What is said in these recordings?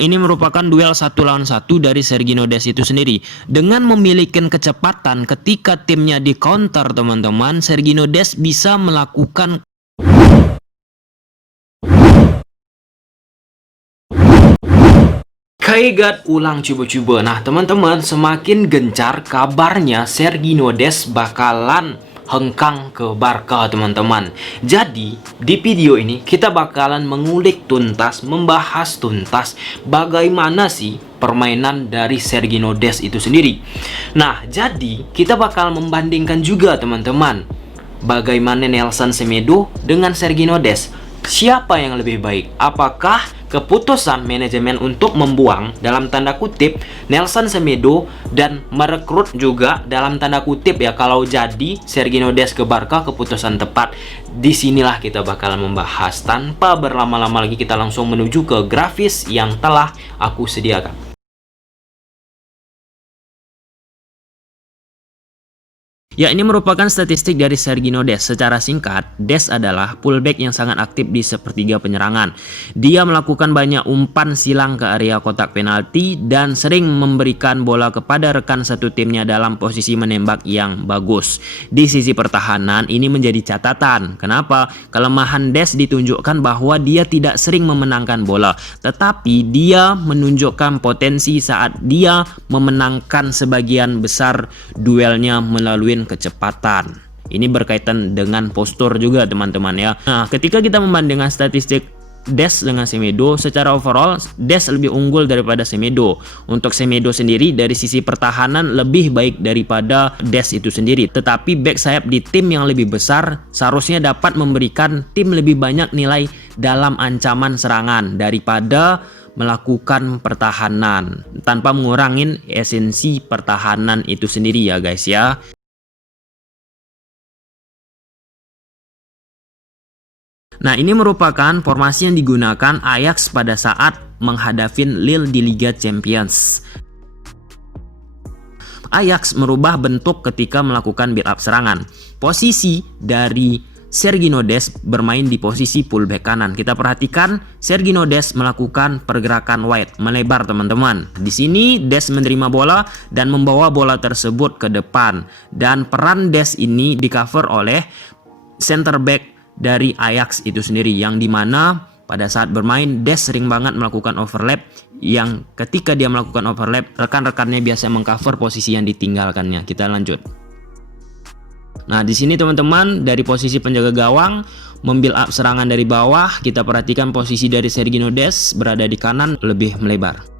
ini merupakan duel 1 lawan 1 dari Sergino Dest itu sendiri. Dengan memiliki kecepatan ketika timnya di counter teman-teman, Sergino Dest bisa melakukan Kaigat ulang coba-coba. Nah teman-teman, semakin gencar kabarnya Sergino Dest bakalan hengkang ke Barca teman-teman. Jadi di video ini kita bakalan mengulik tuntas, membahas tuntas bagaimana sih permainan dari Sergino Dest itu sendiri. Nah jadi kita bakal membandingkan juga teman-teman, bagaimana Nelson Semedo dengan Sergino Dest. Siapa yang lebih baik? Apakah keputusan manajemen untuk membuang dalam tanda kutip Nelson Semedo dan merekrut juga dalam tanda kutip ya, kalau jadi Sergino Dest ke Barca keputusan tepat? Disinilah kita bakalan membahas. Tanpa berlama-lama lagi, kita langsung menuju ke grafis yang telah aku sediakan. Ya, ini merupakan statistik dari Sergino Dest. Secara singkat, Dest adalah fullback yang sangat aktif di sepertiga penyerangan. Dia melakukan banyak umpan silang ke area kotak penalti dan sering memberikan bola kepada rekan satu timnya dalam posisi menembak yang bagus. Di sisi pertahanan, ini menjadi catatan. Kenapa? Kelemahan Dest ditunjukkan bahwa dia tidak sering memenangkan bola, tetapi dia menunjukkan potensi saat dia memenangkan sebagian besar duelnya melalui kecepatan. Ini berkaitan dengan postur juga teman-teman ya. Nah, ketika kita membandingkan statistik Dest dengan Semedo, secara overall Dest lebih unggul daripada Semedo. Untuk Semedo sendiri dari sisi pertahanan lebih baik daripada Dest itu sendiri. Tetapi back sayap di tim yang lebih besar seharusnya dapat memberikan tim lebih banyak nilai dalam ancaman serangan daripada melakukan pertahanan, tanpa mengurangi esensi pertahanan itu sendiri ya guys ya. Nah, ini merupakan formasi yang digunakan Ajax pada saat menghadapi Lille di Liga Champions. Ajax merubah bentuk ketika melakukan build up serangan. Posisi dari Sergino Dest bermain di posisi fullback kanan. Kita perhatikan Sergino Dest melakukan pergerakan wide, melebar teman-teman. Di sini Dest menerima bola dan membawa bola tersebut ke depan. Dan peran Dest ini di-cover oleh center back dari Ajax itu sendiri, yang dimana pada saat bermain Dest sering banget melakukan overlap, yang ketika dia melakukan overlap rekan-rekannya biasa mengcover posisi yang ditinggalkannya. Kita lanjut. Nah, di sini teman-teman dari posisi penjaga gawang membuild up serangan dari bawah, kita perhatikan posisi dari Sergino Dest berada di kanan lebih melebar.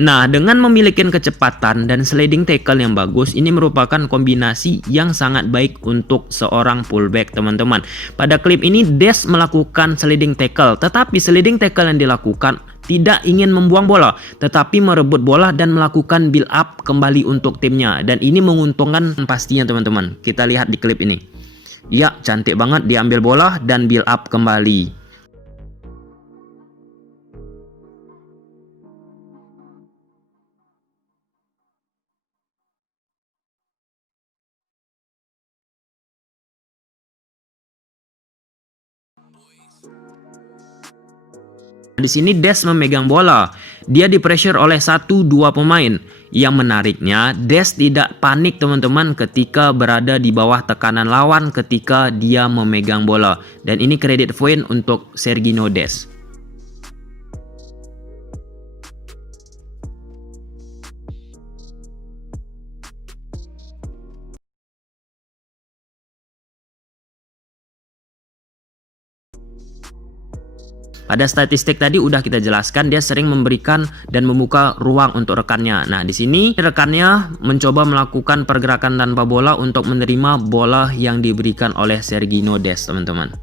Nah, dengan memiliki kecepatan dan sliding tackle yang bagus, ini merupakan kombinasi yang sangat baik untuk seorang fullback teman-teman. Pada klip ini Dest melakukan sliding tackle, tetapi sliding tackle yang dilakukan tidak ingin membuang bola, tetapi merebut bola dan melakukan build up kembali untuk timnya. Dan ini menguntungkan pastinya teman-teman. Kita lihat di klip ini. Ya, cantik banget, diambil bola dan build up kembali. Di sini Dest memegang bola. Dia di pressure oleh 1-2 pemain. Yang menariknya, Dest tidak panik teman-teman ketika berada di bawah tekanan lawan ketika dia memegang bola. Dan ini credit point untuk Sergino Dest. Pada statistik tadi udah kita jelaskan, dia sering memberikan dan membuka ruang untuk rekannya. Nah, di sini rekannya mencoba melakukan pergerakan tanpa bola untuk menerima bola yang diberikan oleh Sergino Dest, teman-teman.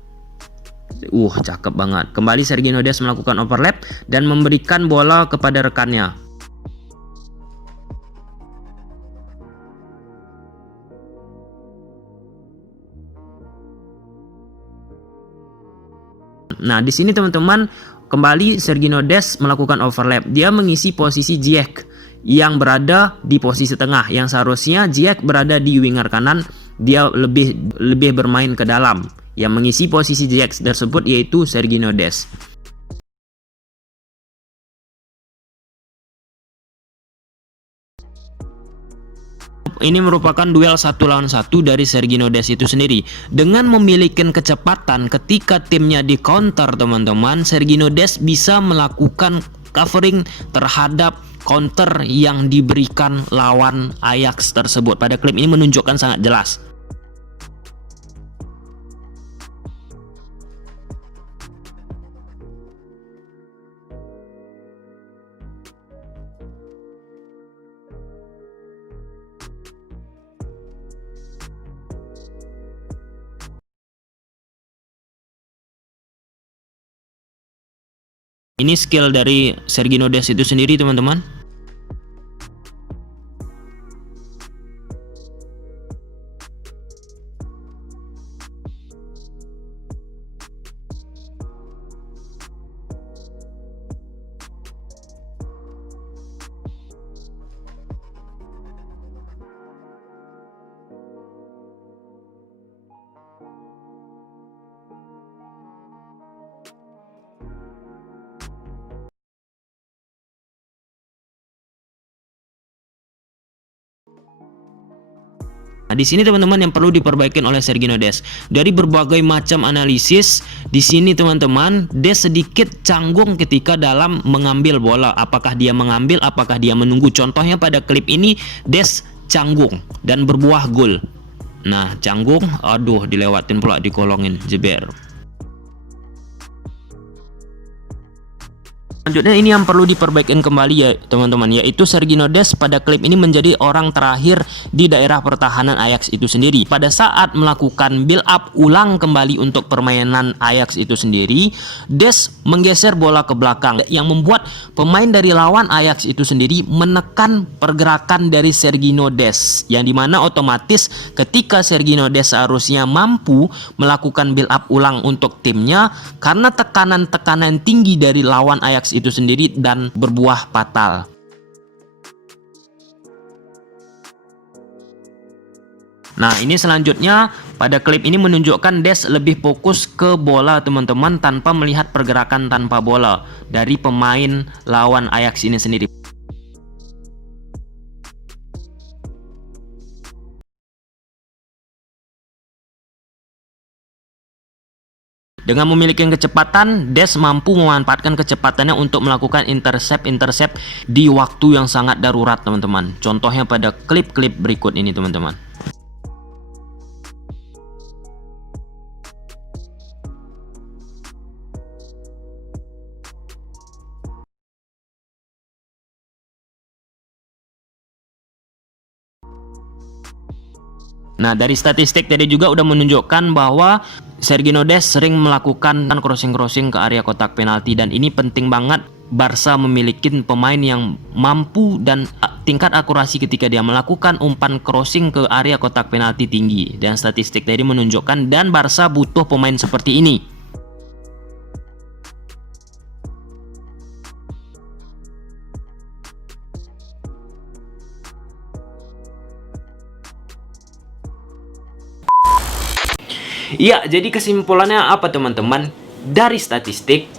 Cakep banget. Kembali Sergino Dest melakukan overlap dan memberikan bola kepada rekannya. Nah, di sini teman-teman, kembali Sergino Dest melakukan overlap. Dia mengisi posisi Ziyech yang berada di posisi tengah, yang seharusnya Ziyech berada di winger kanan. Dia lebih bermain ke dalam. Yang mengisi posisi Ziyech tersebut yaitu Sergiño Dest. Ini merupakan duel 1 lawan 1 dari Sergiño Dest itu sendiri. Dengan memiliki kecepatan ketika timnya di counter, teman-teman, Sergiño Dest bisa melakukan covering terhadap counter yang diberikan lawan Ajax tersebut. Pada klip ini menunjukkan sangat jelas. Ini skill dari Sergiño Dest itu sendiri, teman-teman. Nah, di sini teman-teman yang perlu diperbaiki oleh Sergiño Dest. Dari berbagai macam analisis, di sini teman-teman, Dest sedikit canggung ketika dalam mengambil bola. Apakah dia mengambil, apakah dia menunggu? Contohnya pada klip ini, Dest canggung dan berbuah gol. Nah, canggung, aduh, dilewatin pula, dikolongin, jeber. Selanjutnya ini yang perlu diperbaikin kembali ya teman-teman, yaitu Sergiño Dest pada klip ini menjadi orang terakhir di daerah pertahanan Ajax itu sendiri. Pada saat melakukan build up ulang kembali untuk permainan Ajax itu sendiri, Dest menggeser bola ke belakang yang membuat pemain dari lawan Ajax itu sendiri menekan pergerakan dari Sergiño Dest, yang dimana otomatis ketika Sergiño Dest seharusnya mampu melakukan build up ulang untuk timnya, karena tekanan-tekanan tinggi dari lawan Ajax itu sendiri dan berbuah fatal. Nah, ini selanjutnya pada klip ini menunjukkan Dest lebih fokus ke bola teman-teman, tanpa melihat pergerakan tanpa bola dari pemain lawan Ajax ini sendiri. Dengan memiliki kecepatan, Dest mampu memanfaatkan kecepatannya untuk melakukan intercept di waktu yang sangat darurat, teman-teman. Contohnya pada klip-klip berikut ini, teman-teman. Nah, dari statistik tadi juga udah menunjukkan bahwa Sergiño Dest sering melakukan crossing ke area kotak penalti, dan ini penting banget Barca memiliki pemain yang mampu dan tingkat akurasi ketika dia melakukan umpan crossing ke area kotak penalti tinggi. Dan statistik tadi menunjukkan dan Barca butuh pemain seperti ini. Ya, jadi kesimpulannya apa teman-teman? Dari statistik,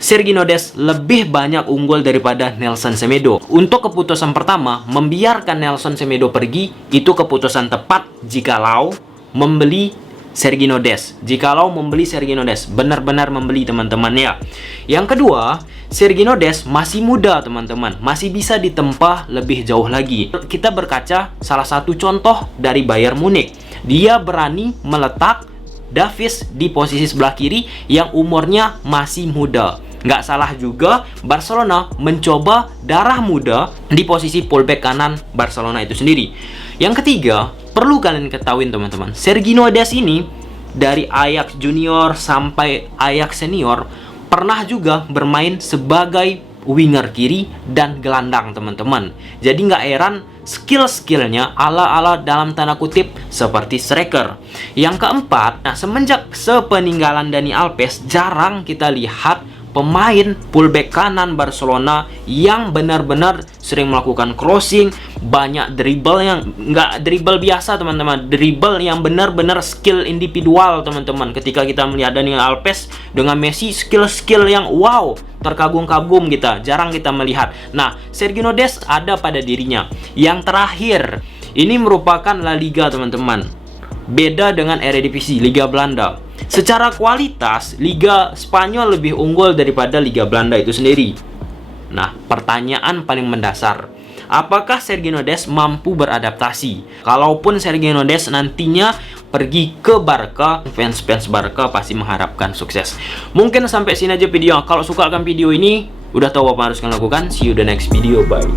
Sergiño Dest lebih banyak unggul daripada Nelson Semedo. Untuk keputusan pertama, membiarkan Nelson Semedo pergi, itu keputusan tepat jikalau membeli Sergiño Dest. Jikalau membeli Sergiño Dest, benar-benar membeli teman-teman ya. Yang kedua, Sergiño Dest masih muda teman-teman, masih bisa ditempa lebih jauh lagi. Kita berkaca salah satu contoh dari Bayern Munich. Dia berani meletak Davies di posisi sebelah kiri yang umurnya masih muda. Nggak salah juga Barcelona mencoba darah muda di posisi fullback kanan Barcelona itu sendiri. Yang ketiga, perlu kalian ketahui teman-teman, Sergiño Dest ini dari Ajax Junior sampai Ajax Senior pernah juga bermain sebagai winger kiri dan gelandang teman-teman. Jadi nggak heran skill-skillnya ala-ala dalam tanda kutip seperti striker. Yang keempat, nah semenjak sepeninggalan Dani Alves jarang kita lihat pemain fullback kanan Barcelona yang benar-benar sering melakukan crossing, banyak dribble yang nggak dribble biasa teman-teman, dribble yang benar-benar skill individual teman-teman. Ketika kita melihat Dani Alves dengan Messi, skill-skill yang wow, terkagum-kagum kita, jarang kita melihat. Nah, Sergio Dest ada pada dirinya. Yang terakhir, ini merupakan La Liga teman-teman. Beda dengan Eredivisie, Liga Belanda. Secara kualitas, Liga Spanyol lebih unggul daripada Liga Belanda itu sendiri. Nah, pertanyaan paling mendasar, apakah Sergio Dest mampu beradaptasi? Kalaupun Sergio Dest nantinya pergi ke Barca, fans-fans Barca pasti mengharapkan sukses. Mungkin sampai sini aja video. Kalau suka akan video ini, udah tahu apa harus kalian lakukan. See you the next video, bye.